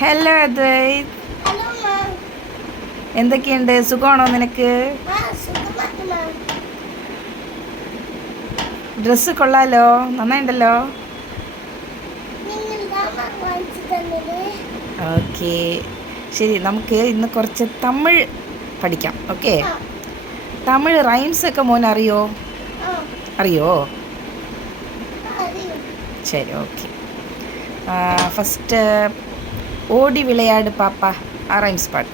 ഹലോ അദ്വൈത്, എന്തൊക്കെയുണ്ട്? സുഖമാണോ നിനക്ക്? ഡ്രസ്സ് കൊള്ളാലോ, നന്നായിണ്ടല്ലോ. ഓക്കെ, ശരി. നമുക്ക് ഇന്ന് കുറച്ച് തമിഴ് പഠിക്കാം. ഓക്കെ, തമിഴ് റൈംസ് ഒക്കെ മോൻ അറിയോ? ശരി, ഓക്കെ. ഫസ്റ്റ് ഓടി വിളയാട് പാപ്പ, ആ റൈംസ് പാട്ട്.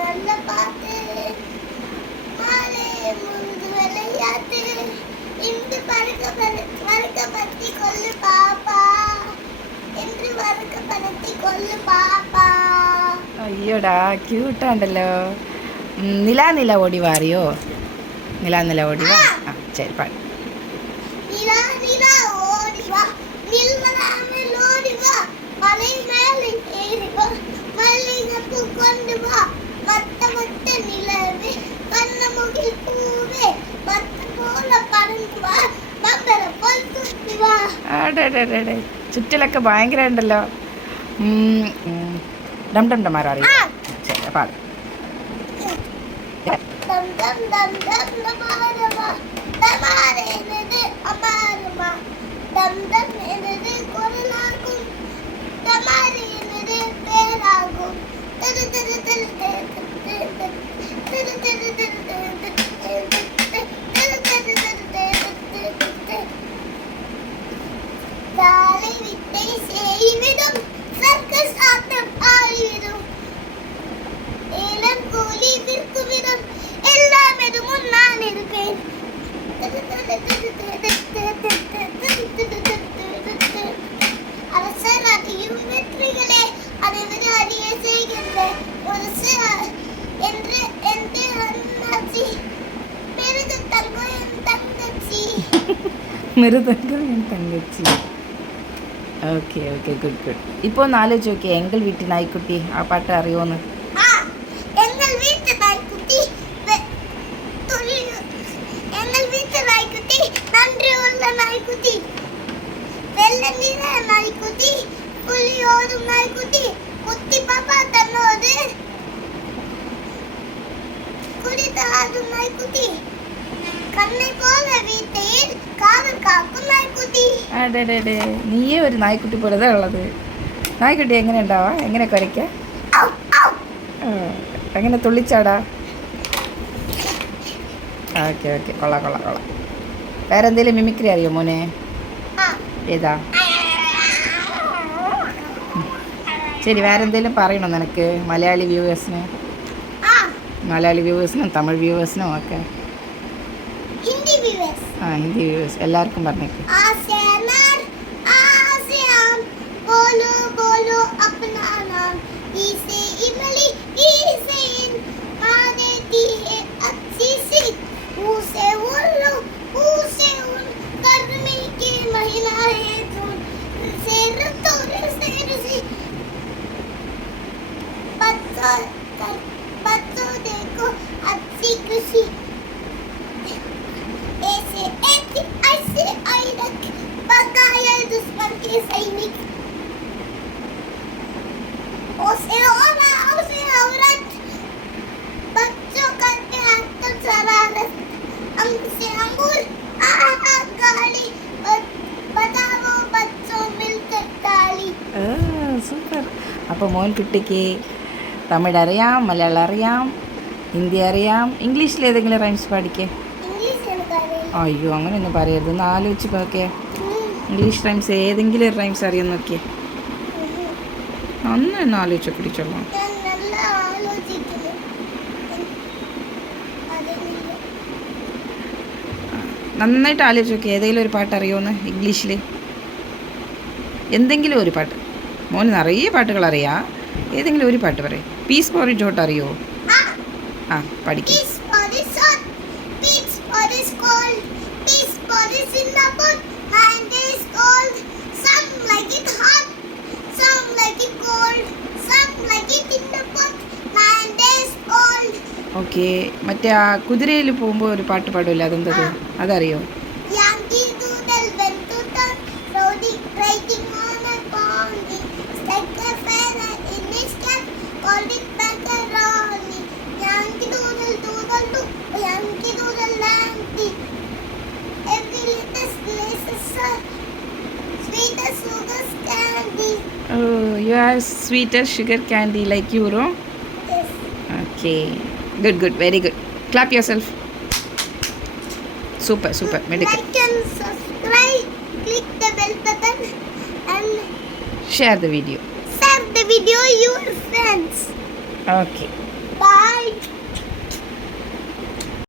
நல்ல பாட்டு முழுது விளையாட்டு இன்று வறுக்கப்படுத்தி கொள்ளு பாப்பா, என்று வறுக்கப்படுத்தி கொள்ளு பாப்பா. അയ്യോടാ, ക്യൂട്ടാണ്ടല്ലോ. നിലാ നില ഓടിവാ അറിയോ? നിലാ നില ഓടിവാ. ആ ശരി, പാട്. நிலா நிலா ஓடிவா, நில்வராமல் ஓடிவா, மலை மேலே ஏறிவா, மல்லிகைப்பூ கொண்டு வா, வட்ட வட்ட நிலவே, வண்ணமுகில் பூவே, வட்ட போல பறந்து வா, பம்பர போல் சுத்தி வா. അടേ, ചുറ്റിലൊക്കെ ഭയങ്കര ഉണ്ടല്ലോ. ഡം ഡം ഡം ആരോ അറിയോ? ശരി, പാട്. ദം ദം ദം ദം ലമാരമാ, ലമാരേ எனது அமாரமா, ദം ദം எனது குரலாகும், ലമാരേ எனது பேராகும். திரு திரு திரு திரு திரு திரு தாலை வித்தை செய்விடும், சர்க்கஸ் ஆட்டம் ஆடிவிடும், ஏலம் கூலி விற்குவிடும், எல்லாம் எதுவும் நான் இருப்பேன். அரசராட்டியும் வெற்றிகளே, அனைவரு அடிய செய்கின்ற ஒரு என்று என்று அண்ணாச்சி, பெருகு தங்கம் என் தங்கச்சி. മൃദംഗം എൻ തങ്കച്ചി. Okay okay, good good. ഇപ്പോൾ ഒന്ന് ആലോചിച്ച് നോക്കിയേ, എങ്കിൽ വീട്ടിൽ നായ്ക്കുട്ടി, ആ പാട്ട് അറിയോന്ന്? எங்கள் வீட்டு நாய்க்குட்டி, எங்கள் வீட்டு நாய்க்குட்டி நன்றி உள்ள நாய்க்குட்டி, வெள்ளை நிற நாய்க்குட்டி, புலியோடும் நாய்க்குட்டி, குட்டி பாப்பா தன்னோடு குடித்தாடும் நாய்க்குட்டி, കണ്ണை പോല വീട്ടയിൽ കാവൽ കാക്കും നായ്ക്കുട്ടി. അടേ, നീയേ ഒരു നായ്ക്കുട്ടി പോലതാ ഉള്ളത്. നായ്ക്കുട്ടി എങ്ങനെ ഉണ്ടാവാ? എങ്ങനെ കുരയ്ക്ക? എങ്ങനെ തുള്ളിച്ചാടാ? ഓക്കെ ഓക്കെ, കൊള്ളാം കൊള്ളാം കൊള്ളാം. വേറെ എന്തെങ്കിലും മിമിക്രി അറിയോ മോനെ? ഏതാ? ശരി, വേറെ എന്തെങ്കിലും പറയണോ നിനക്ക് മലയാളി വ്യൂവേഴ്സിനും തമിഴ് വ്യൂവേഴ്സിനും ഒക്കെ? ഹിന്ദി വ്യൂവേഴ്സ് എല്ലാവർക്കും പറഞ്ഞേക്ക്. बच्चों देखो अच्छी खुशी, ऐसे ऐसे आई रख बकाया दुश्मन के सैनिक, उसे औरत बच्चों करते आजकल शरारत, हमसे अंगूर आहा गाली, बताओ बच्चों मिलकर गाली. സൂപ്പർ. അപ്പോൾ മോൻ കുട്ടിക്ക് തമിഴ് അറിയാം, മലയാളം അറിയാം, ഹിന്ദി അറിയാം. ഇംഗ്ലീഷിൽ ഏതെങ്കിലും റൈംസ് പാടിക്കേ. അയ്യോ, അങ്ങനെയൊന്നും പറയരുത്. ഒന്ന് ആലോചിച്ച് നോക്കിയേ. ഇംഗ്ലീഷ് റൈംസ് ഏതെങ്കിലും ഒരു റൈംസ് അറിയാൻ നോക്കിയേ. ഒന്ന് ആലോചിച്ച് പിടിച്ചോളൂ. നന്നായിട്ട് ആലോചിച്ച് നോക്കിയേ, ഏതെങ്കിലും ഒരു പാട്ട് അറിയുമോന്ന് ഇംഗ്ലീഷിൽ. എന്തെങ്കിലും ഒരു പാട്ട്. മോന് നിറയെ പാട്ടുകൾ അറിയാം. ഏതെങ്കിലും ഒരു പാട്ട് പറയും. പീസ് ഫോർ ഇറ്റ് ഹോട്ട് അറിയോ? പഠിക്കും. Peace for the sun, peace for the cold, peace for the the pot. Man is cold. Some like it hot. Some like it cold. Some like it in the pot. Man is cold. Okay മറ്റേ ആ കുതിരയിൽ പോകുമ്പോൾ ഒരു പാട്ട് പാടില്ല, അതെന്തത്? അതറിയോ? Yankee Doodle went to town, riding on a pony. Stuck a feather in his cap, called it macaroni. Yankee Doodle doodle do, Yankee Doodle Yankee. Every little place is sweet as sugar candy. You are sweet as sugar candy like you, no? Yes. Okay. Good. Very good. Clap yourself. Super. Medical. Like and subscribe, click the bell button and Share the video. share the video your friends. Okay. Bye.